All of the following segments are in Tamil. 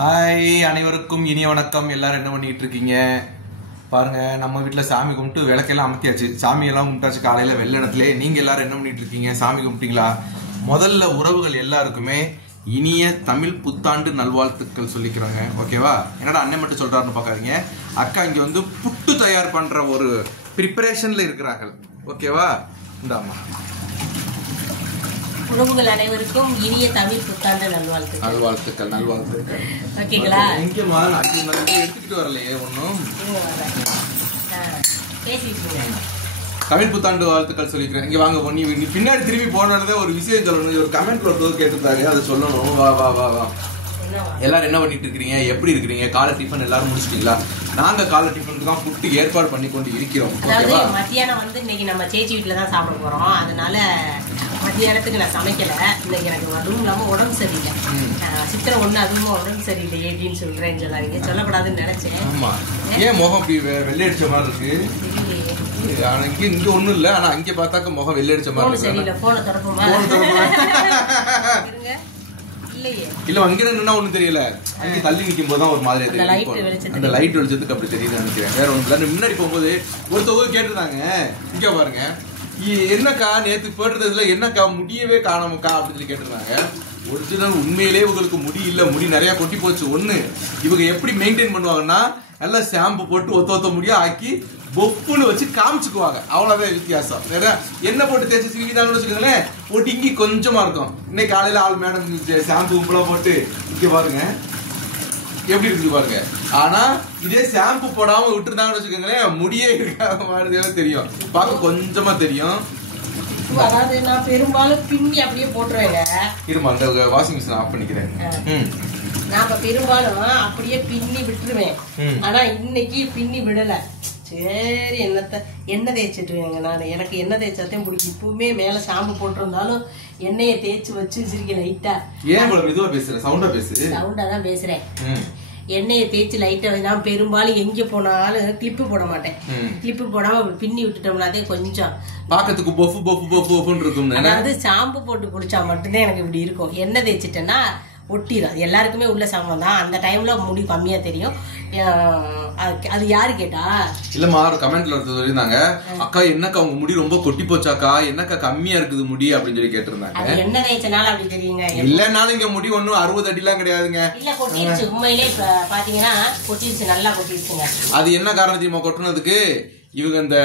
ஹாய், அனைவருக்கும் இனிய வணக்கம். எல்லாரும் என்ன பண்ணிட்டு இருக்கீங்க பாருங்க. நம்ம வீட்டுல சாமி கும்பிட்டு விளக்கெல்லாம் அமர்த்தியாச்சு. சாமி எல்லாம் கும்பிட்டாச்சு காலையில வெள்ளடத்துல. நீங்க எல்லாரும் என்ன பண்ணிட்டு இருக்கீங்க? சாமி கும்பிட்டீங்களா? முதல்ல உறவுகள் எல்லாருக்குமே இனிய தமிழ் புத்தாண்டு நல்வாழ்த்துக்கள் சொல்லிக்கிறாங்க. ஓகேவா? என்னடா அண்ணன் மட்டும் சொல்றாருன்னு பாக்காதீங்க. அக்கா இங்க வந்து புட்டு தயார் பண்ற ஒரு ப்ரிப்பரேஷன்ல இருக்கிறார்கள். ஓகேவா? இந்தாமா உறவுகள் அனைவருக்கும் இனிய தமிழ் புத்தாண்டு நல்வாழ்த்துக்கள். ஓகேங்களா? எங்கேமா எடுத்துக்கிட்டு வரலையே ஒன்னும். தமிழ் புத்தாண்டு வாழ்த்துக்கள் சொல்லிக்கிறேன். இங்க வாங்க, நீ பின்னாடி திரும்பி போனதே ஒரு விஷயம் சொல்லணும். ஒரு கமெண்ட்ல ஒரு கேட்டுருக்காங்க, அதை சொல்லணும். வா வா வா வா. எல்லாரும் என்ன பண்ணிட்டு இருக்கிறீங்க? எப்படி இருக்கிறீங்க? காலை டிஃபன் எல்லாரும் முடிச்சிட்டீங்களா? நாங்க காலை டிஃபனுக்கு தான் புட்டு ஏற்பாடு பண்ணி கொண்டு இருக்கிறோம். மத்தியானம் வந்து இன்னைக்கு நம்ம சேச்சி வீட்டுல தான் சாப்பிட போறோம். அதனால மத்தியானத்துக்கு நான் சமைக்கல. இன்னைக்கு எனக்கு அதுவும் இல்லாம உடம்பு சரியில்லை. சித்திரை ஒண்ணு அதுவும் உடம்பு சரியில்லை அப்படின்னு சொல்றேன்னு சொல்லாதீங்க. சொல்லக்கூடாதுன்னு நினைச்சேன். ஆமா, ஏன் முகம் இப்படி வெள்ளை அடிச்ச மாதிரி இருக்கு? இங்க ஒண்ணும் இல்ல, ஆனா அங்க பார்த்தாக்க முகம் வெள்ளை அடிச்ச மாதிரி சரியில்லை. போன திறப்புமா இல்ல, அங்க நின்னா ஒண்ணும் தெரியல. அங்க தள்ளி நிக்கும் போதுதான் ஒரு மாதிரி அந்த லைட் வெளிச்சத்துக்கு அப்படி தெரியுது நினைக்கிறேன். வேற ஒண்ணு. முன்னாடி போகும்போது ஒருத்தவங்க கேட்டிருந்தாங்க, இங்க பாருங்க என்னக்கா நேத்து போடுறதுல என்னக்கா முடியவே காணாமக்கா அப்படின்னு சொல்லி கேட்டிருந்தாங்க. ஒரிஜினல் உண்மையிலே உங்களுக்கு முடி இல்ல, முடி நிறைய கொட்டி போச்சு. ஒண்ணு, இவங்க எப்படி மெயின்டைன் பண்ணுவாங்கன்னா நல்லா ஷாம்பு போட்டு ஒத்த முடியா ஆக்கி பொப்புன்னு வச்சு காமிச்சுக்குவாங்க. அவ்வளவுதான் வித்தியாசம். என்ன போட்டு தேய்ச்சி சிக்கிட்டாங்கன்னு வச்சுக்கோங்களேன், போட்டு இங்கி கொஞ்சமா இருக்கும். இன்னைக்கு காலையில ஆள் மேடம் ஷாம்பு உப்புலாம் போட்டு இங்க பாருங்க எப்படி இருக்கு பாருங்க. ஆனா இதே ஷாம்பு போடாம விட்டுருந்தாங்கன்னு வச்சுக்கோங்களேன், முடியே இருக்காத மாதிரி தெரியும். பார்க்க கொஞ்சமா தெரியும். அதாவது நான் பெரும்பாலும் பின்னி அப்படியே போட்டுருவேங்க. இருமா, அந்த வாஷிங் மிஷின் ஆஃப் பண்ணிக்கிறேன். நான் பெரும்பாலும் அப்படியே பின்னி விட்டுருவேன். ஆனா இன்னைக்கு பின்னி விடல. சரி, எண்ணெய் தேய்ச்சிட்டுருவேங்க. நான் எனக்கு எண்ணெய் தேய்ச்சாத்தையும் பிடிக்கும். இப்பவுமே மேல ஷாம்பு போட்டிருந்தாலும் எண்ணெயை தேய்ச்சி வச்சு சிரிக்க லைட்டா. ஏன் மெதுவா பேசுறேன்? சவுண்டா பேசு. சவுண்டா தான் பேசுறேன். எண்ணெயை தேய்ச்சி லைட்டா. நான் பெரும்பாலும் எங்க போனாலும் கிளிப்பு போட மாட்டேன். கிளிப்பு போடாம பின்னி விட்டுட்டோம்னாதே கொஞ்சம் பாக்கிறதுக்கு பொஃபு பொஃபு பொஃபு பொஃபுன்னு இருக்கும். அதாவது ஷாம்பு போட்டு குளிச்சா மட்டும்தான் எனக்கு இப்படி இருக்கும். எண்ணெய் தேய்ச்சிட்டேன்னா ஒட்டிடும். அது எல்லாருக்குமே உள்ள சமம் தான். அந்த டைம்ல முடி கம்மியா தெரியும். அது யாரு கேட்டா? இல்லம்மா, ஒரு கமெண்ட்ல சொல்லியிருந்தாங்க, அக்கா என்னக்கா உங்க முடி ரொம்ப கொட்டி போச்சாக்கா, என்னக்கா கம்மியா இருக்குது முடி அப்படின்னு சொல்லி கேட்டிருந்தாங்க. என்ன தேய்ச்சனால அப்படி தெரியுங்க. இல்லனாலும் இங்க முடி ஒன்னும் 60 அடிலாம் கிடையாதுங்க. இல்ல, கொட்டிருச்சு. உண்மையிலே பாத்தீங்கன்னா கொட்டிருச்சு, நல்லா கொட்டிருச்சுங்க. அது என்ன காரணத்தையுமா கொட்டினதுக்கு? இவங்க இந்த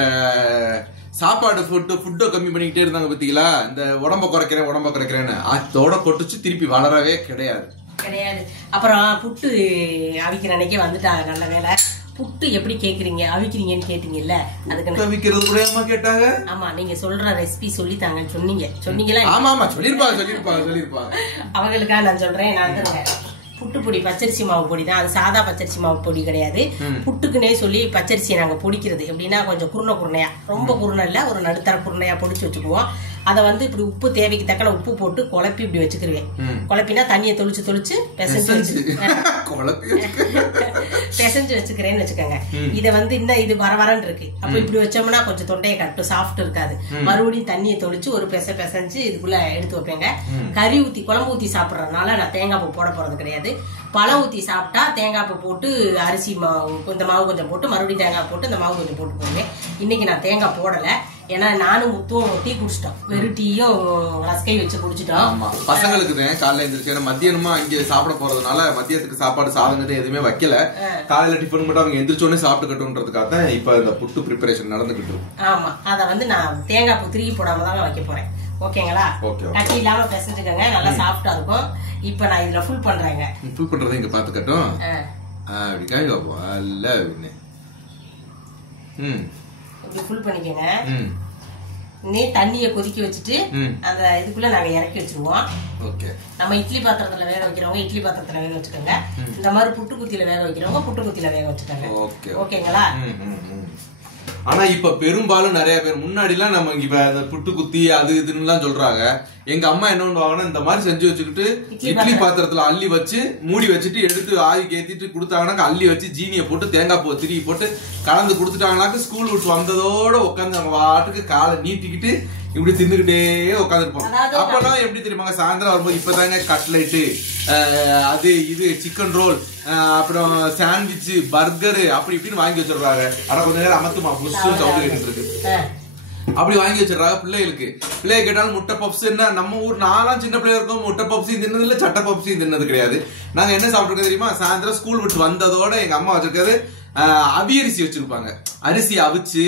சாப்பாடு ஃபுட்டை கம்மி பண்ணிக்கிட்டே இருந்தாங்க பாத்தீங்களா, இந்த உடம்ப குறைக்கிறேன்னு அதோட கொட்டுச்சு. திருப்பி வளரவே கிடையாது. அப்புறம் புட்டு அவிக்கிற அன்னைக்கே வந்துட்டாங்க. நல்ல வேலை. புட்டு எப்படி கேக்குறீங்க, அவிக்கிறீங்கன்னு கேட்டீங்கல்ல, அதுக்கு அவிக்கிறது கூட அம்மா கேட்டாங்க. ஆமா, நீங்க சொல்ற ரெசிபி சொல்லித்தாங்கன்னு சொன்னீங்களா? ஆமா, சொல்லிருப்பாங்க. அவங்களுக்காக நான் சொல்றேன். நான் புட்டு பொடி பச்சரிசி மாவு பொடி தான். அது சாதா பச்சரிசி மாவு பொடி கிடையாது. புட்டுக்குன்னே சொல்லி பச்சரிசியை நாங்க பொடிக்கிறது எப்படின்னா, கொஞ்சம் குருணையா, ரொம்ப குருணை இல்ல, ஒரு நடுத்தர குருணையா பொடிச்சு வச்சுக்குவோம். அதை வந்து இப்படி உப்பு தேவைக்கு தக்கன உப்பு போட்டு குழப்பி இப்படி வச்சுக்கிருவேன். குழப்பினா தண்ணியை தொளிச்சு பிசைஞ்சு வச்சுக்கிறேன்னு வச்சுக்கோங்க. இதை வந்து இன்னும் இது வரன்னு இருக்கு. அப்ப இப்படி வச்சோம்னா கொஞ்சம் தொண்டையை கட்டும், சாஃப்ட் இருக்காது. மறுபடியும் தண்ணியை தொளிச்சு ஒரு பிசைஞ்சு இதுக்குள்ள எடுத்து வைப்பேங்க. கறி ஊத்தி குழம்பு ஊத்தி சாப்பிடறதுனால நான் தேங்காய் பூ போட போறது கிடையாது. பழம் ஊத்தி சாப்பிட்டா தேங்காய் பூ போட்டு அரிசி மாவு இந்த மாவு கொஞ்சம் போட்டு மறுபடியும் தேங்காய் போட்டு இந்த மாவு கொஞ்சம் போட்டு போடுவேன். இன்னைக்கு நான் தேங்காய் போடல. ஏன்னா நானும் முத்தும் டீ குடிச்சிட்டோம். வெறும் டீயும் ரஸ்கை வச்சு குடிச்சிட்டோம். பசங்களுக்கு காலையில எழுந்திரிச்சு மத்தியானமா இங்க சாப்பிட போறதுனால மத்தியத்துக்கு சாப்பாடு சாதங்கிறது எதுவுமே வைக்கல. காலையில டிஃபன் மட்டும் அவங்க எந்திரிச்சோடனே சாப்பிட்டுக்கட்டும்ன்றதுக்காக தான் இப்ப இந்த புட்டு ப்ரிப்பரேஷன் நடந்துகிட்டு இருக்கு. ஆமா, அத வந்து நான் தேங்காய் பூ திருப்பி போடாம தான் வைக்க போறேன். ஓகேங்களா? கட்டி இல்லாம பிசைஞ்சுக்கங்க, நல்லா சாஃப்டா இருக்கும். இப்ப நான் இதுல ஃபுல் பண்றேங்க. ஃபுல் பண்றதை இங்க பாத்துக்கட்டும். இப்படி ஃபுல் பண்ணிக்கங்க. தண்ணிய கொதிக்க வச்சுட்டு அந்த இதுக்குள்ள நாங்க இறக்கி வச்சிருவோம். நம்ம இட்லி பாத்திரத்துல வேக வைக்கிறவங்க இட்லி பாத்திரத்துல வேக வச்சுக்கோங்க. இந்த மாதிரி புட்டு குத்தியில வேக வைக்கிறவங்க புட்டு குத்தியில வேக வச்சுக்கோங்க. ஓகேங்களா? ஆனா இப்ப பெரும்பாலும் நிறைய பேர் முன்னாடி எல்லாம் நம்ம இப்ப புட்டு குத்தி அது இதுன்னு சொல்றாங்க. எங்க அம்மா என்ன பண்ணுவாங்கன்னா, இந்த மாதிரி செஞ்சு வச்சுக்கிட்டு இட்லி பாத்திரத்துல அள்ளி வச்சு மூடி வச்சுட்டு எடுத்து ஆவிக்கு ஏத்திட்டு கொடுத்தாங்கன்னா, அள்ளி வச்சு ஜீனியை போட்டு தேங்காய் பூ திருப்பி போட்டு கலந்து கொடுத்துட்டாங்கன்னாக்க ஸ்கூல் விட்டு வந்ததோட உட்காந்து அவங்க வாட்டுக்கு காலை நீட்டிக்கிட்டு இப்படி தின்னுகிட்டே உட்காந்துருப்போம். அப்பெல்லாம் எப்படி தெரியுமாங்க, சாயந்தரம் வரும்போது இப்பதாங்க கட்லெட்டு, அது இது சிக்கன் ரோல், அப்புறம் சாண்ட்விச், பர்கரு அப்படி இப்படின்னு வாங்கி வச்சிருக்காங்க. ஆனா கொஞ்ச நேரம் அமத்துமா புதுசு சவுண்ட் கேட்டு இருக்கு, அப்படி வாங்கி வச்சிடறாங்க பிள்ளைகளுக்கு. பிள்ளைய கேட்டாலும் முட்டை பப்ஸ் என்ன, நம்ம ஊர் நான்லாம் சின்ன பிள்ளைய இருக்கும் முட்டை பப்ஸையும் தின்னது இல்ல, சட்டை பப்ஸையும் தின்னது கிடையாது. நாங்க என்ன சாப்பிட்டுருக்கோம் தெரியுமா, சாயந்தரம் ஸ்கூல் விட்டு வந்ததோட எங்க அம்மா வச்சிருக்காது அவியரிசி வச்சிருப்பாங்க. அரிசி அவிச்சு,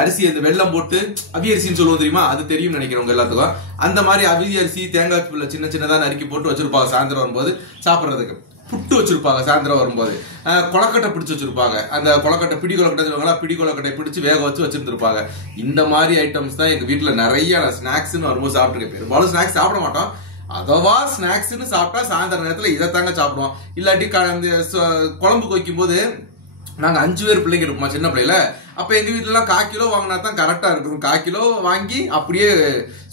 அரிசி அந்த வெள்ளம் போட்டு அவியரிசின்னு சொல்லுவோம் தெரியுமா, அது தெரியும் நினைக்கிறவங்க எல்லாத்துக்கும். அந்த மாதிரி அவியரிசி தேங்காய் பிள்ளை சின்ன சின்னதா நறுக்கி போட்டு வச்சிருப்பாங்க சாயந்தரம் வரும்போது சாப்பிட்றதுக்கு. புட்டு வச்சிருப்பாங்க சாயந்தரம் வரும்போது. கொலக்கட்டை பிடிச்சு வச்சிருப்பாங்க. அந்த கொலக்கட்டை பிடி கொலக்கட்டை பிடி கொலக்கட்டை பிடிச்சு வேக வச்சு வச்சிருந்திருப்பாங்க. இந்த மாதிரி ஐட்டம்ஸ் தான் எங்க வீட்டுல நிறைய ஸ்நாக்ஸ்ன்னு வரும்போது சாப்பிட்டுருக்கேன். பெரும்பாலும் ஸ்நாக்ஸ் சாப்பிட மாட்டோம், அதவா ஸ்நாக்ஸ்ன்னு சாப்பிட்டா சாயந்தர நேரத்துல இதைத்தாங்க சாப்பிடுவோம். இல்லாட்டி குழம்புக்கு வைக்கும் போது நாங்க 5 பேர் பிள்ளைங்க இருப்போமா சின்ன பிள்ளைல. அப்ப எங்க வீட்டுல எல்லாம் 1/4 கிலோ வாங்கினா தான் கரெக்டா இருக்கும். 1/4 கிலோ வாங்கி அப்படியே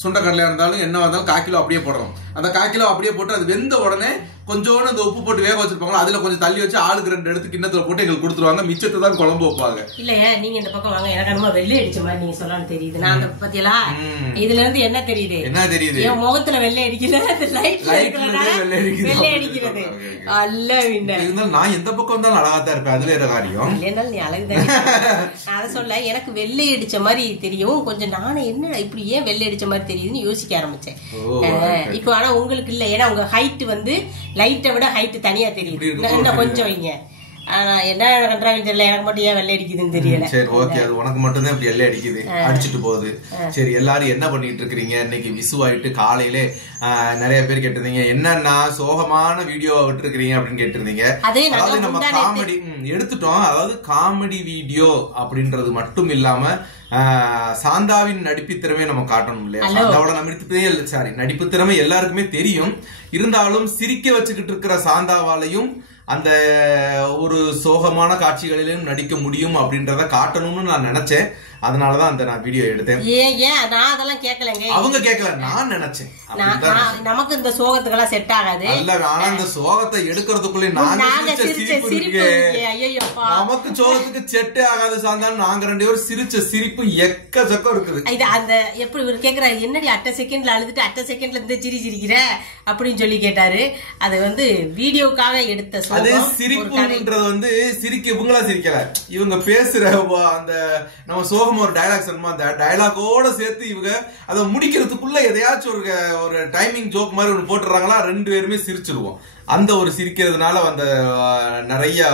சுண்டக்கடலையா இருந்தாலும் என்ன வந்தாலும் 1/4 கிலோ அப்படியே போடுறோம். அந்த 1/4 கிலோ அப்படியே போட்டு அது வெந்த உடனே கொஞ்சோண்டு அந்த உப்பு போட்டு வேக வச்சிருப்பாங்க. அதுல கொஞ்சம் தள்ளி வச்சு ஆளுக்கு 2 எடுத்து கிண்ணத்துல போட்டு எங்களுக்கு கொடுத்துருவாங்க. மிச்சத்தை தான் குழம்பு வைப்பாங்க. இல்லையா நீங்க இந்த பக்கம் வாங்க, எனக்கு என்னமோ வெள்ளை அடிச்ச மாதிரி நீங்க சொல்லணும் தெரியுது. நான் அந்த பத்தியலா இதுல இருந்து என்ன தெரியுது, என்ன தெரியுது, என் முகத்துல வெள்ளை அடிக்கல, வெள்ளை அடிக்கிறது அல்ல. இருந்தாலும் நான் எந்த பக்கம் இருந்தாலும் அழகா தான் இருப்பேன், அதுல என்ன காரியம் இல்லைன்னாலும் நீ அழகுதான். நான் அதை சொல்ல, எனக்கு வெள்ளை அடிச்ச மாதிரி தெரியும் கொஞ்சம். நானும் என்ன இப்படி ஏன் வெள்ளை அடிச்ச மாதிரி தெரியுதுன்னு யோசிக்க ஆரம்பிச்சேன். இப்போ ஆனா உங்களுக்கு இல்ல, ஏன்னா உங்க ஹைட் வந்து லைட்டை விட ஹைட் தனியா தெரியுது. இன்னும் கொஞ்சம் வைங்க. ஆனா என்ன கண்டாங்க தெரியல, எனக்கு மட்டும் ஏன் வெள்ளை அடிக்குதுன்னு தெரியல. சரி ஓகே, அது உனக்கு மட்டும் தான் இப்படி வெள்ளை அடிக்குது, அடிச்சுட்டு போகுது. சரி எல்லாரும் என்ன பண்ணிட்டு இருக்கிறீங்க? இன்னைக்கு விசுவாயிட்டு காலையிலே நிறைய பேர் கேட்டிருந்தீங்க என்னன்னா சோகமான வீடியோ விட்டு இருக்கிறீங்க அப்படின்னு கேட்டிருந்தீங்க. அதாவது நம்ம காமெடி எடுத்துட்டோம். அதாவது காமெடி வீடியோ அப்படின்றது மட்டும் இல்லாம சாந்தாவின் நடிப்பு திறமை நம்ம காட்டணும் இல்லையா? சாந்தாவோட நடிப்பு திறமை எல்லாருக்குமே தெரியும். இருந்தாலும் சிரிக்க வச்சுக்கிட்டு இருக்கிற சாந்தாவாலையும் அந்த ஒரு சோகமான காட்சிகளிலும் நடிக்க முடியும் அப்படின்றத காட்டணும்னு நான் நினைச்சேன். அதனாலதான் அந்த நான் வீடியோ எடுத்தேன். நான் அதெல்லாம் கேட்கலங்க, அவங்க கேட்கல, நான் நினைச்சேன். நமக்கு இந்த சோகத்துக்கெல்லாம் செட் ஆகாது. இல்ல ஆனா இந்த சோகத்தை எடுக்கிறதுக்குள்ளே நமக்கு சோகத்துக்கு செட்டே ஆகாது. சாந்தாலும் நாங்க 2 பேரும் சிரிச்ச சிரிப்பு எக்கச்சக்கம் இருக்குது. இது அந்த எப்படி இவர் கேக்குறாரு, என்னடி அட்ட செகண்ட்ல அழுதுட்டு அட்ட செகண்ட்ல இருந்து சிரிக்கிற அப்படின்னு சொல்லி கேட்டாரு. அது வந்து வீடியோக்காக எடுத்த அது சிரிப்புன்றது வந்து சிரிக்க இவங்களா சிரிக்கல, இவங்க பேசுற அந்த நம்ம சோகம் ஒரு டயலாக் சொன்னோம், அந்த டயலாகோட சேர்த்து இவங்க அதை முடிக்கிறதுக்குள்ள எதையாச்சும் ஒரு டைமிங் ஜோக் மாதிரி ஒன்று போட்டுறாங்களா, 2 பேருமே சிரிச்சிருவோம். அந்த ஒரு சிரிக்கிறதுனால அந்த நிறைய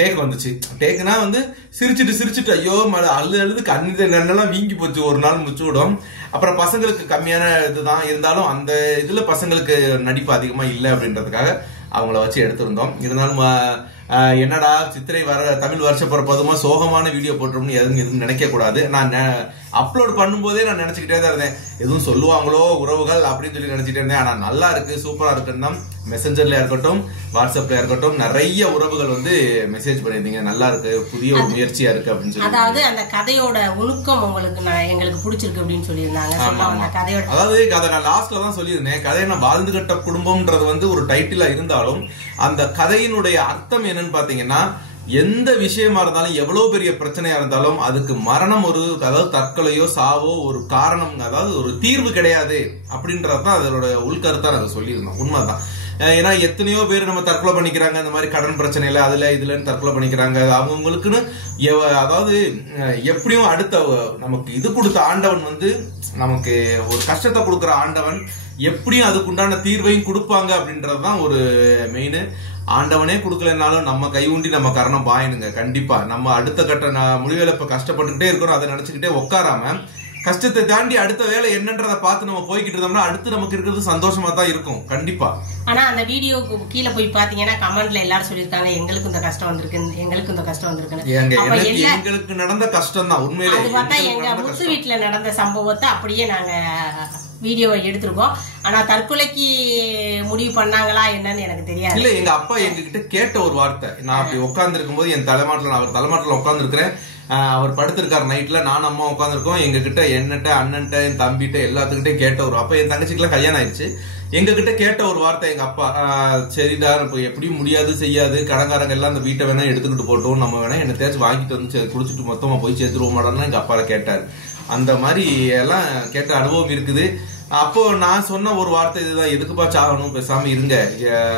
டேக் வந்துச்சு. டேக்குனா வந்து சிரிச்சுட்டு ஐயோ அழுது கண்ணு நன்னெல்லாம் வீங்கி போச்சு, ஒரு நாள் முடிச்சு விடும். அப்புறம் பசங்களுக்கு கம்மியான இதுதான் இருந்தாலும் அந்த இதுல பசங்களுக்கு நடிப்பு அதிகமா இல்லை அப்படின்றதுக்காக அவங்கள வச்சு எடுத்திருந்தோம். இருந்தாலும் என்னடா சித்திரை தமிழ் வருஷ பிறப்பதுமா சோகமான வீடியோ போட்டோம்னு எதுவும் நினைக்க கூடாது. நான் அப்லோட் பண்ணும்போதே நான் நினைச்சுக்கிட்டே தான் இருந்தேன், எதுவும் சொல்லுவாங்களோ உறவுகள் அப்படின்னு சொல்லி நினைச்சிட்டே இருந்தேன். ஆனா நல்லா இருக்கு, சூப்பரா இருக்குன்னு மெசஞ்சர்ல இருக்கட்டும் வாட்ஸ்அப்ல இருக்கட்டும் நிறைய உறவுகள் வந்து மெசேஜ் பண்ணிருந்தீங்க, நல்லா இருக்கு, புதிய ஒரு முயற்சியா இருக்கு அப்படின்னு சொல்லி. அதாவது அந்த கதையோட ஒழுக்கம் உங்களுக்கு எங்களுக்கு பிடிச்சிருக்கு அப்படின்னு சொல்லியிருந்தாங்க. அதாவது கதை நான் லாஸ்ட்ல தான் சொல்லியிருந்தேன், கதையை நான் வாழ்ந்து கட்ட குடும்பம்ன்றது வந்து ஒரு டைட்டிலா இருந்தாலும் அந்த கதையினுடைய அர்த்தம் என்னன்னு பாத்தீங்கன்னா, எந்த விஷயமா இருந்தாலும் எவ்வளவு பெரிய பிரச்சனையா இருந்தாலும் அதுக்கு மரணம் அதாவது தற்கொலையோ சாவோ ஒரு காரணம், அதாவது ஒரு தீர்வு கிடையாது அப்படின்றதான் அதோட உள்கருத்தா நாங்க சொல்லியிருந்தோம். உண்மைதான். ஏன்னா எத்தனையோ பேர் நம்ம தற்கொலை பண்ணிக்கிறாங்க, இந்த மாதிரி கடன் பிரச்சனையில அதுல இதுல தற்கொலை பண்ணிக்கிறாங்க. அவங்களுக்குன்னு அதாவது எப்படியும் அடுத்த நமக்கு இது கொடுத்த ஆண்டவன் வந்து நமக்கு ஒரு கஷ்டத்தை கொடுக்குற ஆண்டவன் எப்படியும் அதுக்குண்டான தீர்வையும் கொடுப்பாங்க அப்படின்றதுதான் ஒரு மெயின். ஆண்டவனே கொடுக்கலனாலும் நம்ம கை ஊண்டி நம்ம கரணம் பாயணுங்க. கண்டிப்பா நம்ம அடுத்த கட்ட முடிவுல இப்ப கஷ்டப்பட்டுக்கிட்டே இருக்கிறோம், அதை நினைச்சுக்கிட்டே உட்காராம கஷ்டத்தை தாண்டி அடுத்த வேலை என்னன்றதை பார்த்து நம்ம போய்கிட்டு இருந்தோம்னா அடுத்து நமக்கு இருக்கிறது சந்தோஷமா தான் இருக்கும் கண்டிப்பா. ஆனா அந்த வீடியோக்கு கீழே போய் பாத்தீங்கன்னா கமெண்ட்ல எல்லாரும் சொல்லிருக்காங்க எங்களுக்கு இந்த கஷ்டம் வந்திருக்கு, எங்களுக்கு இந்த கஷ்டம் வந்திருக்கு. எங்களுக்கு நடந்த கஷ்டம் தான் உண்மையிலே. அது பார்த்தா எங்க முத்து வீட்டுல நடந்த சம்பவத்தை அப்படியே நாங்க வீடியோவை எடுத்திருக்கோம். ஆனா தற்கொலைக்கு முடிவு பண்ணாங்களா என்னன்னு எனக்கு தெரியாது. இல்ல எங்க அப்பா எங்ககிட்ட கேட்ட ஒரு வார்த்தை, நான் அப்படி உட்கார்ந்து இருக்கும் போது என் தலைமாட்டில் அவர் தலைமாட்டில் உட்கார்ந்து இருக்கிறேன், அவர் படுத்திருக்காரு நைட்ல, நான் அம்மா உட்காந்துருக்கோம். எங்க கிட்ட என்னட்ட அண்ணன்ட்ட என் தம்பிட்ட எல்லாத்துக்கிட்டே கேட்ட ஒரு அப்ப என் தங்கச்சிக்கெல்லாம் கல்யாணம் ஆயிடுச்சு, எங்க கிட்ட கேட்ட ஒரு வார்த்தை எங்க அப்பா, சரிடா இப்ப எப்படியும் முடியாது செய்யாது, கடங்காரங்க எல்லாம் அந்த வீட்டை வேணா எடுத்துக்கிட்டு போட்டோம், நம்ம வேணா என்ன தேய்ச்சி வாங்கிட்டு வந்து குடிச்சிட்டு மொத்தமா போய் சேர்த்துருவோம் மாடான்னு எங்க அப்பால கேட்டாரு. அந்த மாதிரி எல்லாம் கேட்ட அனுபவம் இருக்குது. அப்போ நான் சொன்ன ஒரு வார்த்தை இதுதான், எதுக்குப்பா சாகணும், பேசாம இருங்க,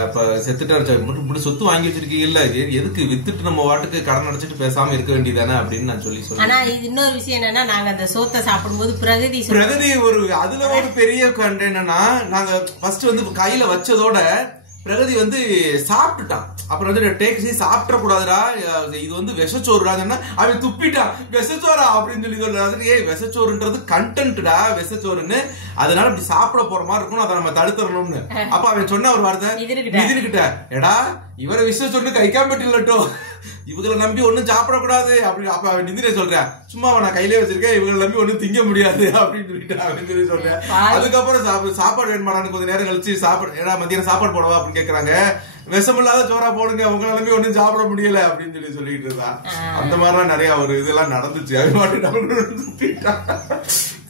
இப்ப செத்துட்டு சொத்து வாங்கி வச்சிருக்கீங்க இல்ல, எதுக்கு வித்துட்டு நம்ம வாட்டுக்கு கடன் அடைச்சிட்டு பேசாம இருக்க வேண்டியதானே அப்படின்னு நான் சொல்லி சொன்னேன். ஆனா இன்னொரு விஷயம் என்னன்னா, நாங்க அந்த சோத்தை சாப்பிடும்போது பிரகதி ஒரு அதுல ஒரு பெரிய கண்டு என்னன்னா, நாங்க ஃபர்ஸ்ட் வந்து கையில வச்சதோட பிரகதி வந்து சாப்பிட்டுட்டான். அப்புறம் வந்து டேக்ஸி சாப்பிட கூடாதுடா, இது வந்து விஷச்சோறுடாதுன்னா அவன் துப்பிட்டான், விஷச்சோரா அப்படின்னு சொல்லி சொல்றாரு. விஷச்சோறுன்றது கண்டென்ட்டா விஷச்சோறுன்னு, அதனால இப்படி சாப்பிட போற மாதிரி இருக்கும், அதை நம்ம தடுத்துடணும்னு. அப்ப அவன் சொன்ன ஒரு வார்த்தை, நிதிர்கிட்ட எடா இவரை விஷச்சோறுன்னு கைக்காமட்டு இல்லட்டோ, இவங்களை நம்பி ஒண்ணும் சாப்பிடக்கூடாது அப்படின்னு. அப்ப அவன் நிதிரை சொல்றேன், சும்மா நான் கையிலே வச்சிருக்கேன், இவங்களை நம்பி ஒண்ணும் திங்க முடியாது அப்படின்னு சொல்லிட்டு அப்படின்னு சொல்லி சொல்றேன். அதுக்கப்புறம் சாப்பாடு வேணுமாடான்னு கொஞ்சம் நேரம் கழிச்சு சாப்பாடு, ஏன்னா மத்தியானம் சாப்பாடு போடவா அப்படின்னு கேக்குறாங்க. விஷமில்லாத சோறா போடுங்க, உங்களை நம்பி ஒண்ணும் சாப்பிட முடியல அப்படின்னு சொல்லி சொல்லிட்டு இருந்தா. அந்த மாதிரிலாம் நிறைய ஒரு இதெல்லாம் நடந்துச்சு. அது மட்டும்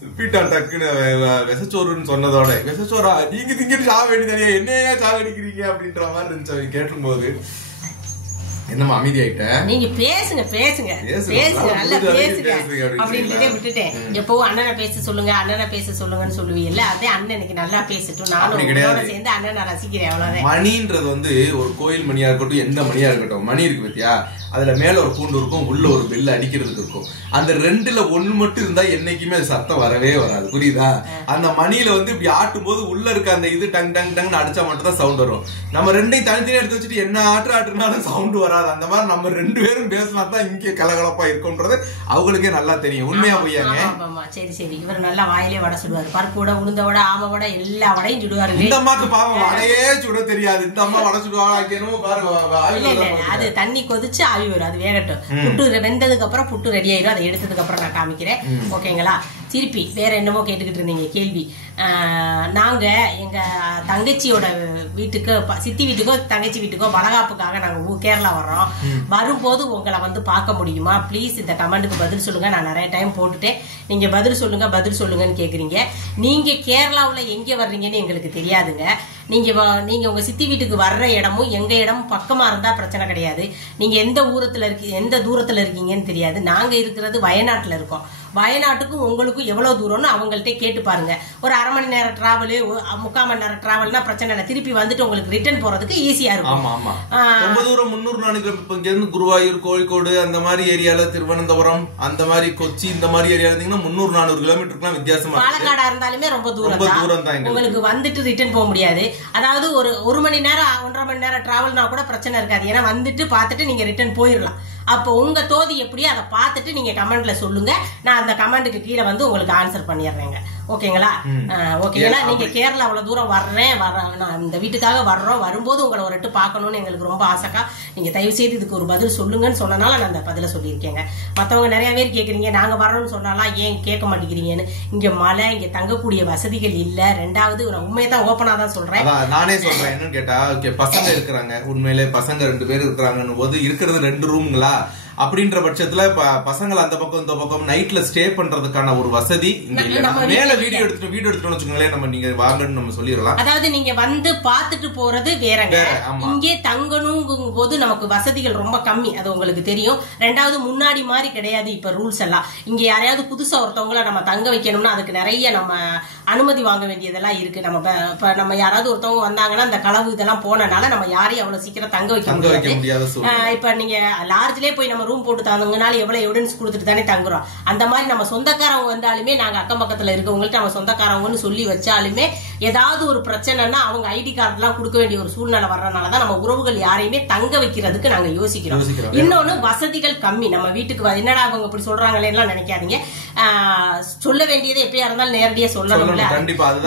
துப்பிட்டான் டக்குன்னு விஷச்சோறுன்னு சொன்னதோட, விஷச்சோரா நீங்க திங்கிட்டு சாக வேண்டி தனியா என்னையா சாகடிக்கிறீங்க அப்படின்ற மாதிரி இருந்துச்சு. அவங்க கேட்டும் போது என்னமா அமைதி ஆயிட்ட, நீங்க பேசுங்க பேசுங்க பேசுங்க நல்லா பேசுங்க அப்படின்றதே விட்டுட்டேன். எப்பவும் அண்ணனை பேச சொல்லுங்க அண்ணனை பேச சொல்லுங்கன்னு சொல்லுவீங்கல்ல, அதே அண்ணன் இன்னைக்கு நல்லா பேசட்டும், நானும் சேர்ந்து அண்ணனை ரசிக்கிறேன், அவ்வளவுதான். மணின்றது வந்து ஒரு கோயில் மணியா இருக்கட்டும், எந்த மணியா இருக்கட்டும், மணி இருக்கு பத்தியா, அதுல மேல ஒரு கூண்டு இருக்கும், உள்ள ஒரு பெல் அடிக்கிறதுக்கு இருக்கும். அந்த ரெண்டுல ஒண்ணு மட்டும் இருந்தா என்னைக்குமே அது சத்தம் வரவே வராது, புரியுதா? அந்த மணியில வந்து இப்படி ஆட்டும் போது உள்ள இருக்க அந்த இது டங் டங் டங்னு அடிச்சா மட்டும் தான் சவுண்ட் வரும். நம்ம ரெண்டையும் தனித்தனியா எடுத்து வச்சுட்டு என்ன ஆட்டுனாலும் சவுண்ட் வராது. அந்த மாதிரி நம்ம ரெண்டு பேரும் பேசினா தான் இங்கே கலகலப்பா இருக்கும்ன்றது அவங்களுக்கே நல்லா தெரியும். உண்மையா பொய்யாங்க? சரி சரி, இவர் நல்லா வாயிலே வடை சுடுவாரு, பருப்பு வடை, உளுந்த வடை, ஆம வடை, எல்லா வடையும் சுடுவாரு. இந்த அம்மாக்கு பாவம் வடையே சுட தெரியாது, இந்த அம்மா வடை சுடுவாங்க. அது தண்ணி கொதிச்சு ஆவி வரும், அது வேகட்டும். புட்டு வெந்ததுக்கு அப்புறம் புட்டு ரெடி ஆயிரும், அதை எடுத்ததுக்கு அப்புறம் நான் காமிக்கிறேன், ஓகேங்களா? திருப்பி வேற என்னமோ கேட்டுக்கிட்டு இருந்தீங்க கேள்வி. நாங்க எங்க தங்கச்சியோட வீட்டுக்கு, சித்தி வீட்டுக்கோ தங்கச்சி வீட்டுக்கோ வளகாப்புக்காக நாங்க கேரளா வர்றோம். வரும்போது உங்களை வந்து பார்க்க முடியுமா? பிளீஸ் இந்த கமெண்ட்டுக்கு பதில் சொல்லுங்க. நான் நிறைய டைம் போட்டுட்டேன், நீங்க பதில் சொல்லுங்கன்னு கேக்குறீங்க. நீங்க கேரளாவுல எங்க வர்றீங்கன்னு எங்களுக்கு தெரியாதுங்க. நீங்க உங்க சித்தி வீட்டுக்கு வர்ற இடமும் எங்க இடமும் பக்கமா இருந்தா பிரச்சனை கிடையாது. நீங்க எந்த தூரத்துல இருக்கீங்கன்னு தெரியாது. நாங்க இருக்கிறது வயநாட்டுல இருக்கோம். வயநாட்டுக்கும் உங்களுக்கும் எவ்வளவு தூரம்னு அவங்கள்ட்ட கேட்டு பாருங்க. ஒரு அரை மணி நேரம் டிராவல், 3/4 மணி நேரம் டிராவல்னா பிரச்சனை இல்லை, திருப்பி வந்துட்டு உங்களுக்கு ரிட்டர்ன் போறதுக்கு ஈஸியா இருக்கும். ரொம்ப தூரம் 300 குருவாயூர், கோழிக்கோடு அந்த மாதிரி ஏரியால, திருவனந்தபுரம் அந்த மாதிரி, கொச்சி இந்த மாதிரி ஏரியா இருந்தீங்கன்னா 300-400 கிலோமீட்டருக்குலாம் வித்தியாசமா. பாலக்காடா இருந்தாலுமே ரொம்ப தூரம் தான், உங்களுக்கு வந்துட்டு ரிட்டர்ன் போக முடியாது. அதாவது ஒரு மணி நேரம் 1.5 மணி நேரம் டிராவல்னா கூட பிரச்சனை இருக்காது, ஏன்னா வந்துட்டு பார்த்துட்டு நீங்க ரிட்டர்ன் போயிடலாம். அப்போ உங்க தோதி எப்படியோ அதை பார்த்துட்டு நீங்க கமெண்ட்ல சொல்லுங்க, நான் அந்த கமெண்ட்டுக்கு கீழே வந்து உங்களுக்கு ஆன்சர் பண்ணிடுறேங்க, ஓகேங்களா? ஓகேங்களா? நீங்க கேரளா அவ்வளவு தூரம் நான் இந்த வீட்டுக்காக வர்றோம், வரும்போது உங்களை ஒரு எட்டு பார்க்கணும்னு எங்களுக்கு ரொம்ப ஆசைக்கா. நீங்க தயவு செய்து இதுக்கு ஒரு பதில் சொல்லுங்கன்னு சொன்னனால நான் அந்த பதில சொல்லியிருக்கேங்க. மற்றவங்க நிறைய பேர் கேக்குறீங்க, நாங்க வர்றோம்னு சொன்னாலாம் ஏன் கேட்க மாட்டேங்கிறீங்கன்னு. இங்க மழை, இங்க தங்கக்கூடிய வசதிகள் இல்ல. ரெண்டாவது நான் உண்மையை தான் ஓப்பனா தான் சொல்றேன், நானே சொல்றேன். என்னன்னு கேட்டா, பசங்க இருக்கிறாங்க, உண்மையிலே பசங்க 2 பேர் இருக்கிறாங்கன்னு போது இருக்கிறது 2 ரூம்ங்களா, அப்படின்ற பட்சத்துல பசங்களை அந்த பக்கம் இந்த பக்கம் நைட்ல ஸ்டே பண்றதுக்கான ஒரு வசதி இங்க இல்ல. மேல வீடியோ எடுத்துட்டு வச்சுக்கோங்களேன், நம்ம நீங்க வாங்கன்னு நம்ம சொல்லிடலாம். அதாவது நீங்க வந்து பாத்துட்டு போறது வேறங்க, இங்கே தங்கணுங்கும் போது நமக்கு வசதிகள் ரொம்ப கம்மி, அது உங்களுக்கு தெரியும். ரெண்டாவது முன்னாடி மாதிரி கிடையாது இப்ப ரூல்ஸ் எல்லாம். இங்க யாரையாவது புதுசா ஒருத்தவங்களை நம்ம தங்க வைக்கணும்னா அதுக்கு நிறைய நம்ம அனுமதி வாங்க வேண்டியதெல்லாம் இருக்கு. நம்ம யாராவது ஒருத்தவங்க வந்தாங்கன்னா அந்த களவு இதெல்லாம் போனனால நம்ம யாரையும் அவ்வளவு சீக்கிரம் தங்க வைக்க முடியாது. இப்ப நீங்க லார்ஜ்லயே போய் நம்ம ரூம் போட்டு தாங்கனால எவ்வளவு எவிடன்ஸ் கொடுத்துட்டு தானே தங்குறோம். அந்த மாதிரி நம்ம சொந்தக்காரவங்க வந்தாலுமே, நாங்க அக்கம் பக்கத்துல இருக்கவங்கள்ட்ட நம்ம சொந்தக்காரவங்கன்னு சொல்லி வச்சாலுமே ஏதாவது ஒரு பிரச்சனைனா அவங்க ஐடி கார்டு எல்லாம் கொடுக்க வேண்டிய ஒரு சூழ்நிலை வர்றதுனாலதான் நம்ம உறவுகள் யாரையுமே தங்க வைக்கிறதுக்கு நாங்க யோசிக்கிறோம். இன்னொன்னு வசதிகள் கம்மி. நம்ம வீட்டுக்கு என்னடா அவங்க இப்படி சொல்றாங்களே எல்லாம் நினைக்காதீங்க. சொல்ல வேண்டியது எப்படியா இருந்தாலும் நேரடியா சொல்லணும்ல.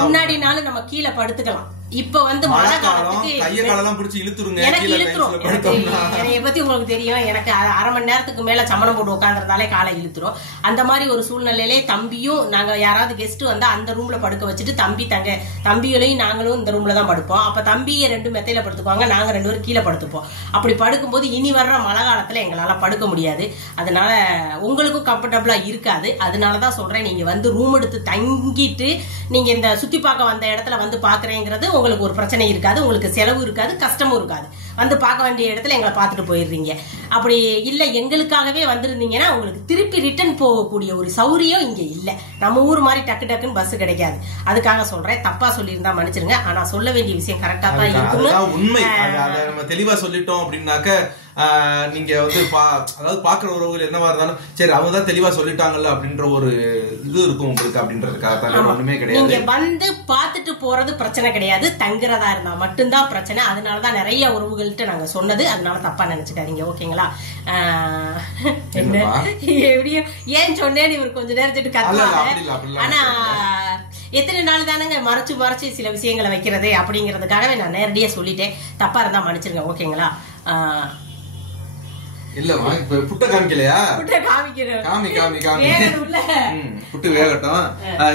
முன்னாடி நாள் நம்ம கீழே படுத்துக்கலாம். இப்ப வந்து மழை காலத்துக்கு எனக்கு இழுத்துரும். என்னைய பத்தி உங்களுக்கு தெரியும், எனக்கு அரை மணி நேரத்துக்கு மேல சமணம் போட்டு உட்காந்துருந்தாலே காலை இழுத்துரும். அந்த மாதிரி ஒரு சூழ்நிலையிலே தம்பியும், நாங்க யாராவது கெஸ்ட் வந்தா அந்த ரூம்ல படுக்க வச்சுட்டு தம்பிகளையும் நாங்களும் இந்த ரூம்ல தான் படுப்போம். அப்ப தம்பியை 2 மெத்தையில படுத்துக்குவாங்க, நாங்க 2 பேரும் கீழே படுத்துப்போம். அப்படி படுக்கும்போது இனி வர்ற மழை காலத்துல எங்களால படுக்க முடியாது. அதனால உங்களுக்கும் கம்ஃபர்டபுளா இருக்காது. அதனாலதான் சொல்றேன், நீங்க வந்து ரூம் எடுத்து தங்கிட்டு நீங்க இந்த சுத்தி பார்க்க வந்த இடத்துல வந்து பாக்குறேங்கிறது உங்களுக்கு ஒரு பிரச்சனை இருக்காது, உங்களுக்கு செலவு இருக்காது, கஷ்டமும் இருக்காது. வந்து பார்க்க வேண்டிய இடத்துல எங்களை பார்த்துட்டு போயிடுறீங்க. அப்படி இல்ல எங்களுக்காகவே வந்திருந்தீங்கன்னா உங்களுக்கு திருப்பி ரிட்டர்ன் போகக்கூடிய ஒரு சௌரியம் இங்க இல்ல. நம்ம ஊர் மாதிரி டக்கு டக்குன்னு பஸ் கிடைக்காது. அதுக்காக சொல்றேன், தப்பா சொல்லியிருந்தா மன்னிச்சிருங்க. ஆனா சொல்ல வேண்டிய விஷயம் கரெக்டா தான் இருக்குன்னு உண்மை. நம்ம தெளிவா சொல்லிட்டோம் அப்படின்னாக்க நீங்க வந்து அதாவது பாக்குற உறவுகள் என்னவா இருந்தாலும் சரி அவங்கதான் தெளிவா சொல்லிட்டாங்கல்ல அப்படின்ற ஒரு இது இருக்கும் உங்களுக்கு அப்படின்றதுக்காக ஒண்ணுமே கிடையாது. நீங்க வந்து பாத்துட்டு போறது பிரச்சனை கிடையாது, தங்குறதா இருந்தா மட்டும்தான் பிரச்சனை. அதனாலதான் நிறைய உறவுகள்கிட்ட நாங்க சொன்னது. அதனால தப்பா நினைச்சுக்காதீங்க, ஓகேங்களா? என்ன எப்படியும் ஏன் சொன்னேன்னு இவர் கொஞ்ச நேரத்துக்கு கத்துவாங்க. ஆனா எத்தனை நாள் தானங்க மறைச்சு மறைச்சு சில விஷயங்களை வைக்கிறது அப்படிங்கறதுக்காகவே நான் நேரடியா சொல்லிட்டேன். தப்பா இருந்தா மன்னிச்சிருங்க, ஓகேங்களா? இல்லமா இப்ப புட்ட காமிக்கலையா? புட்ட காமிக்கிறேன். காமி காமி காமி புட்டு வேகட்டும்.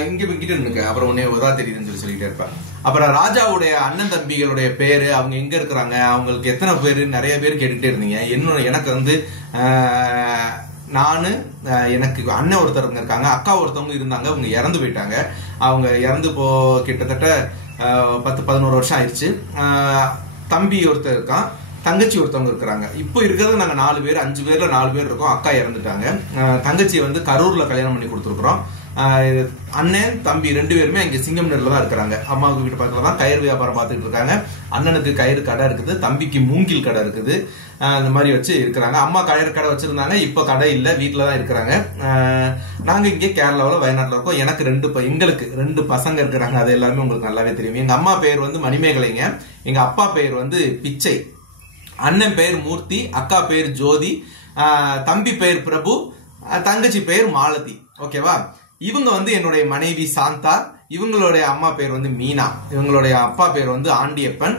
இங்க கிட்ட இருக்கு. அப்புறம் உன்னே உதா தெரியுதுன்னு சொல்லிட்டே இருப்பேன். அப்புறம் ராஜாவுடைய அண்ணன் தம்பிகளுடைய பேரு, அவங்க எங்க இருக்கிறாங்க, அவங்களுக்கு எத்தனை பேரு, நிறைய பேர் கேட்டுட்டே இருந்தீங்க. எனக்கு வந்து நானு எனக்கு அண்ணன் ஒருத்தர் இருக்காங்க, அக்கா ஒருத்தவங்க இருந்தாங்க, அவங்க இறந்து போயிட்டாங்க. அவங்க இறந்து கிட்டத்தட்ட 10-11 வருஷம் ஆயிடுச்சு. தம்பி ஒருத்தர் இருக்கான், தங்கச்சி ஒருத்தவங்க இருக்கிறாங்க. இப்போ இருக்கிறது நாங்க 4 பேர், 5 பேர்ல 4 பேர் இருக்கோம். அக்கா இறந்துட்டாங்க. தங்கச்சியை வந்து கரூர்ல கல்யாணம் பண்ணி கொடுத்துருக்குறோம். அண்ணன் தம்பி 2 பேருமே இங்க சிங்கம்நெல்ல தான் இருக்கிறாங்க. அம்மாவுக்கு வீட்டு பக்கத்துல தான் கயிறு வியாபாரம் பார்த்துட்டு இருக்காங்க. அண்ணனுக்கு கயிறு கடை இருக்குது, தம்பிக்கு மூங்கில் கடை இருக்குது. இந்த மாதிரி வச்சு இருக்கிறாங்க. அம்மா கயிறு கடை வச்சிருந்தாங்க, இப்ப கடை இல்ல, வீட்டுலதான் இருக்கிறாங்க. நாங்க இங்கே கேரளாவில் வயநாட்டுல இருக்கோம். எனக்கு எங்களுக்கு 2 பசங்க இருக்கிறாங்க. அது எல்லாமே உங்களுக்கு நல்லாவே தெரியும். எங்க அம்மா பெயர் வந்து மணிமேகலைங்க, எங்க அப்பா பெயர் வந்து பிச்சை, அண்ணன் பெயர் மூர்த்தி, அக்கா பெயர் ஜோதி, தம்பி பெயர் பிரபு, தங்கச்சி பெயர் மாலதி. ஓகேவா? இவங்க வந்து என்னுடைய மனைவி சாந்தா, இவங்களுடைய அம்மா பேர் வந்து மீனா, இவங்களுடைய அப்பா பேர் வந்து ஆண்டியப்பன்.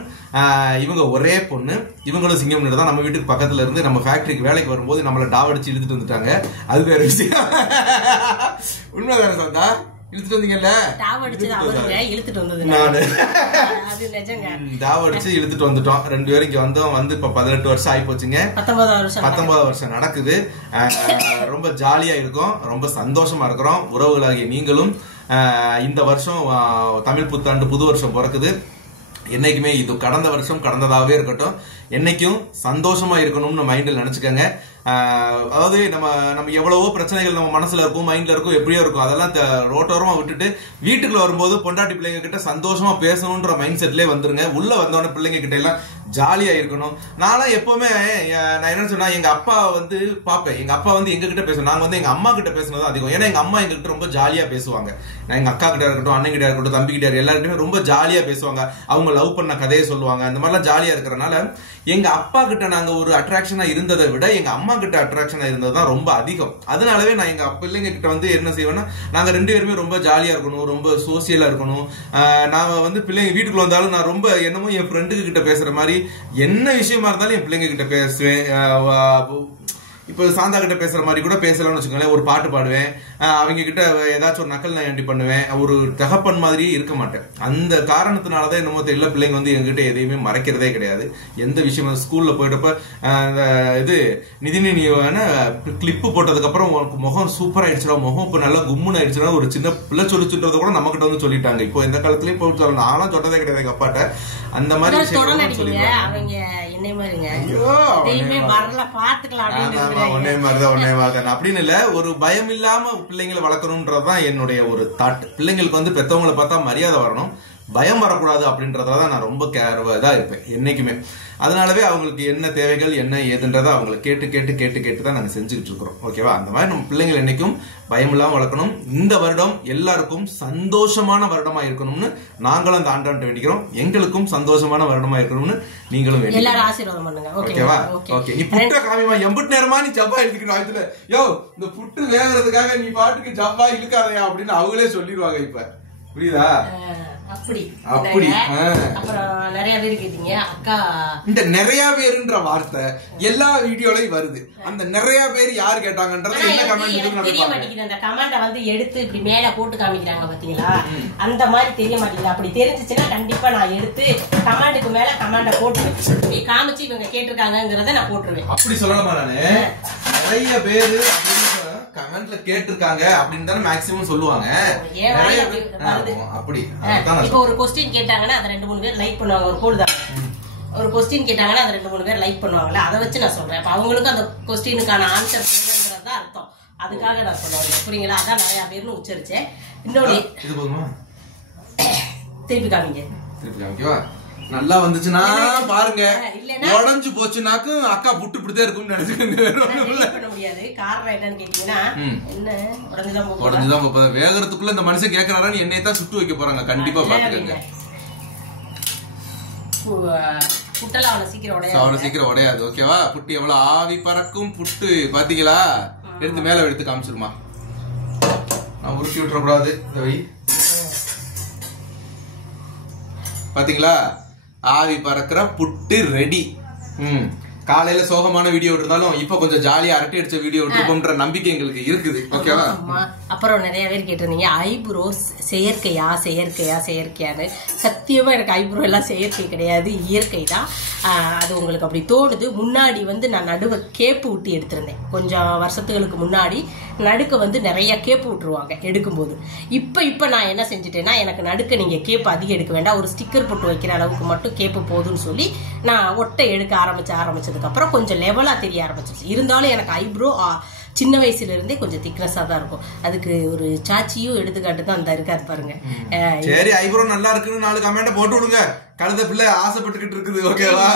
இவங்க ஒரே பொண்ணு. இவங்களும் சிங்கம்னு தான். நம்ம வீட்டுக்கு பக்கத்துல இருந்து நம்ம ஃபேக்டரிக்கு வேலைக்கு வரும்போது நம்மள டாவடிச்சு இழுத்துட்டு வந்துட்டாங்க. அது வேற விஷயம். உண்மைதானே சாந்தா? இழுத்துட்டு வந்தீங்கல்ல? டாவடிச்சு இழுத்துட்டு வந்துட்டோம். 2 பேரும் இங்க வந்தோம். வந்து இப்ப 18 வருஷம் ஆகி போச்சுங்க. 19 வருஷம் நடக்குது. ரொம்ப ஜாலியா இருக்கும், ரொம்ப சந்தோஷமா இருக்கிறோம். உறவுகளாகிய நீங்களும் இந்த வருஷம் தமிழ் புத்தாண்டு புது வருஷம் பிறக்குது. என்னைக்குமே இது கடந்த வருஷம் கடந்ததாகவே இருக்கட்டும். என்னைக்கும் சந்தோஷமா இருக்கணும்னு மைண்டில் நினைச்சுக்கோங்க. அதாவது நம்ம எவ்வளவோ பிரச்சனைகள் நம்ம மனசுல இருக்கும், மைண்ட்ல இருக்கும், எப்படியோ இருக்கும். அதெல்லாம் ரோட்டோரமா விட்டுட்டு வீட்டுக்குள்ள வரும்போது பொண்டாட்டி பிள்ளைங்க கிட்ட சந்தோஷமா பேசணும்ன்ற மைண்ட் செட்லயே வந்துருங்க. உள்ள வந்தோடனே பிள்ளைங்க கிட்ட எல்லாம் ஜாலியா இருக்கணும். நானும் எப்பவுமே நான் என்ன சொன்னா, எங்க அப்பா வந்து பாப்பேன். எங்க அப்பா வந்து எங்க கிட்ட பேசுவோம். நாங்க வந்து எங்க அம்மா கிட்ட பேசுனது அதிகம். ஏன்னா எங்க அம்மா எங்க கிட்ட ரொம்ப ஜாலியா பேசுவாங்க. நான் எங்க அக்கா கிட்ட இருக்கட்டும், அண்ணன் கிட்ட இருக்கட்டும், தம்பி கிட்ட எல்லாருக்குமே ரொம்ப ஜாலியா பேசுவாங்க. அவங்க லவ் பண்ண கதையை சொல்லுவாங்க. அந்த மாதிரிலாம் ஜாலியா இருக்கிறனால எங்க அப்பா கிட்ட நாங்க ஒரு அட்ராக்ஷனா இருந்ததை விட எங்க அம்மா கிட்ட அட்ராக்ஷனா இருந்ததுதான் ரொம்ப அதிகம். அதனாலவே நான் எங்க பிள்ளைங்க கிட்ட வந்து என்ன செய்வேன்னா, நாங்க 2 பேருமே ரொம்ப ஜாலியா இருக்கணும், ரொம்ப சோசியலா இருக்கணும். நான் வந்து பிள்ளைங்க வீட்டுக்குள்ள வந்தாலும் நான் ரொம்ப என்னமோ என் ஃப்ரெண்டுக்கு கிட்ட பேசுற மாதிரி என்ன விஷயமா இருந்தாலும் என் பிள்ளைங்க கிட்ட பேசுவேன். இப்போ சாந்தா கிட்ட பேசுற மாதிரி கூட பேசலாம்னு வச்சுக்கோங்களேன். ஒரு பாட்டு பாடுவேன், அவங்க கிட்ட ஏதாச்சும் ஒரு நக்கல் நான் பண்ணுவேன். ஒரு தகப்பன் மாதிரி இருக்க மாட்டேன். அந்த காரணத்தினாலதான் என்னமோ தெரியல, பிள்ளைங்க வந்து எங்ககிட்ட எதையுமே மறைக்கிறதே கிடையாது. எந்த விஷயம் ஸ்கூல்ல போயிட்டப்ப இது நிதினி கிளிப்பு போட்டதுக்கு அப்புறம் உனக்கு முகம் சூப்பர் ஆயிடுச்சுடா, முகம் இப்ப நல்லா கும்முன்னு ஆயிடுச்சுன்னா ஒரு சின்ன பிள்ளை சொல்லிச்சுன்றத கூட நம்ம கிட்ட வந்து சொல்லிட்டாங்க. இப்போ எந்த காலத்துலயும் போய் நானும் சொன்னதே கிடையாது எங்க அப்பாட்ட. அந்த மாதிரி விஷயம் அப்படின்னு இல்ல, ஒரு பயம் இல்லாம பிள்ளைங்களை வளர்க்கணும்ன்றதுதான் என்னுடைய ஒரு தாட். பிள்ளைங்களுக்கு வந்து பெத்தவங்களை பார்த்தா மரியாதை வரணும், பயம் வரக்கூடாது அப்படின்றதுலதான் நான் ரொம்ப கேர்வா இருப்பேன் என்னைக்குமே. அதனாலவே அவங்களுக்கு என்ன தேவைகள் என்ன ஏதுன்றதை அவங்களை கேட்டு கேட்டு கேட்டு கேட்டு தான் நாங்க செஞ்சுக்கிட்டு இருக்கிறோம். ஓகேவா? அந்த மாதிரி நம்ம பிள்ளைங்கள் என்னைக்கும் பயம் இல்லாம வளர்க்கணும். இந்த வருடம் எல்லாருக்கும் சந்தோஷமான வருடமா இருக்கணும்னு நாங்களும் அந்த ஆண்டாண்டு வேண்டிக்கிறோம். எங்களுக்கும் சந்தோஷமான வருடமா இருக்கணும்னு நீங்களும் வேண்டிக்கிறோம். ஓகேவா? ஓகே. நீ புட்ட காமிமா எம்புட்டு நேரமா நீ ஜப்பா இழுக்கணும். ஆயத்துல யோ இந்த புட்டு வேகிறதுக்காக நீ பாட்டுக்கு ஜப்பா இழுக்காதையா அப்படின்னு அவங்களே சொல்லிடுவாங்க. இப்ப புரியுதா? அப்படி அப்புறம் நிறைய பேர் கேட்டீங்க அக்கா. இந்த நிறைய பேருன்ற வார்த்தை எல்லா வீடியோலயும் வருது. அந்த நிறைய பேர் யாரு கேட்டாங்கன்றது என்ன கமெண்ட் தெரிய மாட்டேங்குது. அந்த கமெண்ட வந்து எடுத்து இப்படி மேல போட்டு காமிக்கிறாங்க பாத்தீங்களா, அந்த மாதிரி தெரிய மாட்டேங்குது. அப்படி தெரிஞ்சிச்சுன்னா கண்டிப்பா நான் எடுத்து கமெண்ட்டுக்கு மேல கமெண்ட போட்டு காமிச்சு இவங்க கேட்டிருக்காங்கிறத நான் போட்டுருவேன். அப்படி சொல்லணுமா? நானு நிறைய பேரு கமெண்ட்ல கேட்டிருக்காங்க அப்படின்னு தானே மேக்ஸிமம் சொல்லுவாங்க. அப்படி இப்போ ஒரு क्वेश्चन கேட்டாங்கன்னா அத 2-3 பேர் லைக் பண்ணுவாங்க. ஒரு போல் தான் ஒரு கொஸ்டின் கேட்டாங்கன்னா அது 2-3 பேர் லைக் பண்ணுவாங்கல்ல, அதை வச்சு நான் சொல்றேன். அப்ப அவங்களுக்கும் அந்த கொஸ்டினுக்கான ஆன்சர் சொல்லுங்கிறது தான் அர்த்தம். அதுக்காக நான் சொல்லுவேன், புரியுங்களா? அதான் நிறைய பேர்னு உச்சரிச்சேன். இன்னொரு இது போதுமா? திருப்பி காமிங்க. திருப்பி காமிக்கவா? நல்லா வந்துச்சுன்னா பாருங்க, உடஞ்சு போச்சுனாக்கு அக்கா புட்டு இப்படிதான் இருக்கும்னு நினைச்சுக்கோங்க. பண்ண முடியாது. காரணம் என்னன்னு கேட்டீங்கன்னா, என்ன உடஞ்சுதான் போகுது. வேகறதுக்குள்ள இந்த மனுஷன் கேட்கறாரான்னு என்னைய தான் சுட்டு வைக்க போறாங்க. கண்டிப்பா பாத்துக்கோங்க. புட்டெல்லாம் அவ்வளவு சீக்கிரம் உடையாது. ஓகேவா? புட்டு எவ்வளவு ஆவி பறக்கும் புட்டு பாத்தீங்களா? எடுத்து மேல எடுத்து காமிச்சிருமா. நான் உருட்டி விட்டுற கூடாது. பாத்தீங்களா? ஆவி பறக்கிற புட்டு ரெடி. காலையில சோகமான வீடியோ இருந்தாலும் இப்ப கொஞ்சம் ஜாலியா அரட்டை அடிச்ச வீடியோ விட்டுருப்போம்ன்ற நம்பிக்கை எங்களுக்கு இருக்குது. ஓகேவா? அப்புறம் நிறைய பேர் கேட்டிருந்தீங்க, ஐப்ரோ செயற்கையான்னு. சத்தியமா எனக்கு ஐப்ரோ எல்லாம் செயற்கை கிடையாது, இயற்கை தான். அது உங்களுக்கு அப்படி தோணுது. முன்னாடி வந்து நான் நடுவை கேப்பு விட்டு எடுத்திருந்தேன். கொஞ்சம் வருஷத்துகளுக்கு முன்னாடி நடுக்க நிறைய கேப்பு விட்டுருவாங்க எடுக்கும்போது. இப்ப நான் என்ன செஞ்சுட்டேன்னா, எனக்கு நடுக்க நீங்க கேப்பு அதிகம் எடுக்க வேண்டாம், ஒரு ஸ்டிக்கர் போட்டு வைக்கிற அளவுக்கு மட்டும் கேப்பு போதுன்னு சொல்லி நான் ஒட்டை எடுக்க ஆரம்பிச்சதுக்கு அப்புறம் கொஞ்சம் லெவலா தெரிய ஆரம்பிச்சிருச்சு. இருந்தாலும் எனக்கு ஐப்ரோ சின்ன வயசுல இருந்தே கொஞ்சம் திக்னஸா தான் இருக்கும். அதுக்கு ஒரு சாட்சியும் எடுத்துக்காட்டு தான் அந்த இருக்காது பாருங்க. சரி, ஐப்ரோ நல்லா இருக்குன்னு 4 கமெண்ட் போட்டு விடுங்க. கழுத பிள்ளை ஆசைப்பட்டுக்கிட்டு இருக்குது. ஓகேவா?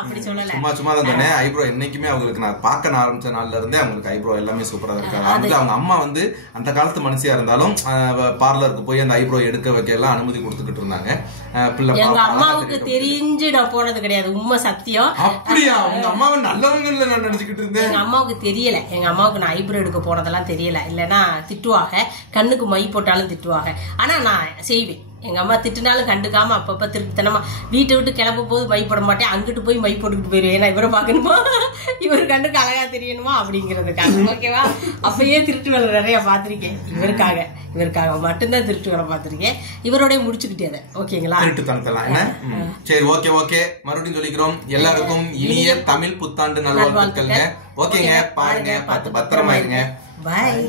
அப்படி சொல்லல, சும்மா தான் தானே. ஐப்ரோ என்னைக்குமே அவங்களுக்கு நான் பார்க்க ஆரம்பிச்ச நாள்ல இருந்தே அவங்களுக்கு ஐப்ரோ எல்லாமே சூப்பரா இருக்காங்க. அவங்க அம்மா அந்த காலத்து மனுஷியா இருந்தாலும் பார்லருக்கு போய் அந்த ஐப்ரோ எடுக்க வைக்க எல்லாம் அனுமதி கொடுத்துக்கிட்டு இருந்தாங்க. எங்க அம்மாவுக்கு தெரிஞ்சு நான் போனது கிடையாது, உண்மை சத்தியம். அப்படியா? உங்க அம்மாவை நல்லவங்க நான் நினைச்சுக்கிட்டு இருந்தேன். எங்க அம்மாவுக்கு தெரியல, எங்க அம்மாவுக்கு நான் ஐப்ரோ எடுக்க போனதெல்லாம் தெரியல. இல்லன்னா திட்டுவாங்க, கண்ணுக்கு மை போட்டாலும் திட்டுவாங்க. ஆனா நான் செய்வேன். எங்க அம்மா திட்டுனாலும் கண்டுக்காம அப்பப்ப திருப்பித்தனமா வீட்டை விட்டு கிளம்ப போது மை போட மாட்டேன், அங்கிட்டு போய் மை போட்டுக்கிட்டு போயிருவேன். ஏன்னா இவரை பாக்கணுமா, இவரு கண்ணுக்கு அழகா தெரியணுமா அப்படிங்கறதுக்காக. ஓகேவா? அப்பயே திருட்டு வேலை நிறைய பாத்திருக்கேன். இவருக்காக மட்டும்தான் திருட்டு வேலை பாத்திருக்கேன். இவரோட முடிச்சுக்கிட்டே அதை. ஓகேங்களா? சரி, ஓகே. மறுபடியும் சொல்லிக்கிறோம், எல்லாருக்கும் இனிய தமிழ் புத்தாண்டு நல்வாழ்த்துக்கள்ங்க. ஓகேங்க, பாருங்க, பார்த்து பத்திரமா இருங்க. பாய்.